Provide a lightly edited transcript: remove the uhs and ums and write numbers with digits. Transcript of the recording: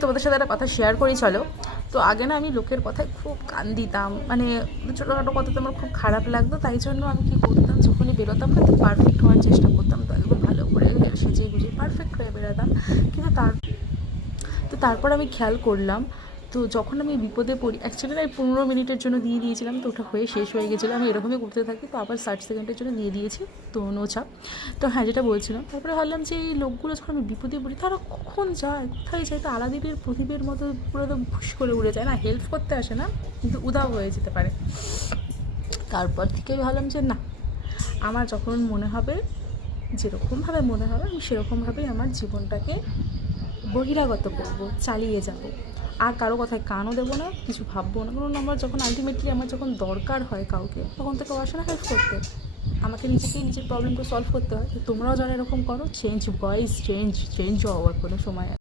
তোমাদের সাথে একটা কথা শেয়ার করি চলো। তো আগে না আমি লোকের কথায় খুব কান দিতাম, মানে ছোটোখাটো কথাতে আমার খুব খারাপ লাগতো, তাই জন্য আমি কী করতাম, যখনই বেরোতাম না তো পারফেক্ট হওয়ার চেষ্টা করতাম, তো একদম ভালো করে সেজে গুজে পারফেক্ট হয়ে বেরোতাম। কিন্তু তারপর আমি খেয়াল করলাম, তো যখন আমি বিপদে পড়ি, অ্যাকচুয়ালি না 15 মিনিটের জন্য দিয়ে দিয়েছিলাম, তো ওটা হয়ে শেষ হয়ে গেছিলো, আমি এরকমই করতে থাকি, তো আবার 60 সেকেন্ডের জন্য দিয়ে দিয়েছি, তো নো চাপ। তো হ্যাঁ, যেটা বলছিলাম, তারপরে ভাবলাম যে এই লোকগুলো যখন আমি বিপদে পড়ি তারা কখন যায়, কোথায় যায়, তো আলাদিনের প্রদীপের মতো পুরো তো ভুস করে উড়ে যায় না, হেল্প করতে আসে না, কিন্তু উধাও হয়ে যেতে পারে। তারপর থেকে ভাবলাম যে না, আমার যখন মনে হবে, যেরকমভাবে মনে হবে আমি সেরকমভাবেই আমার জীবনটাকে বহিরাগত করব, চালিয়ে যাব। আর কারো কথায় কানও দেবো না, কিছু ভাববো না, কারণ আমার যখন আলটিমেটলি আমার যখন দরকার হয় কাউকে, তখন তো কেউ আসে না হেল্প করতে, আমাকে নিজেকেই নিজের প্রবলেমকে সলভ করতে হয়। তো তোমরাও যারা এরকম করো, চেঞ্জ বয়েজ, চেঞ্জ হওয়ার কোনো সময়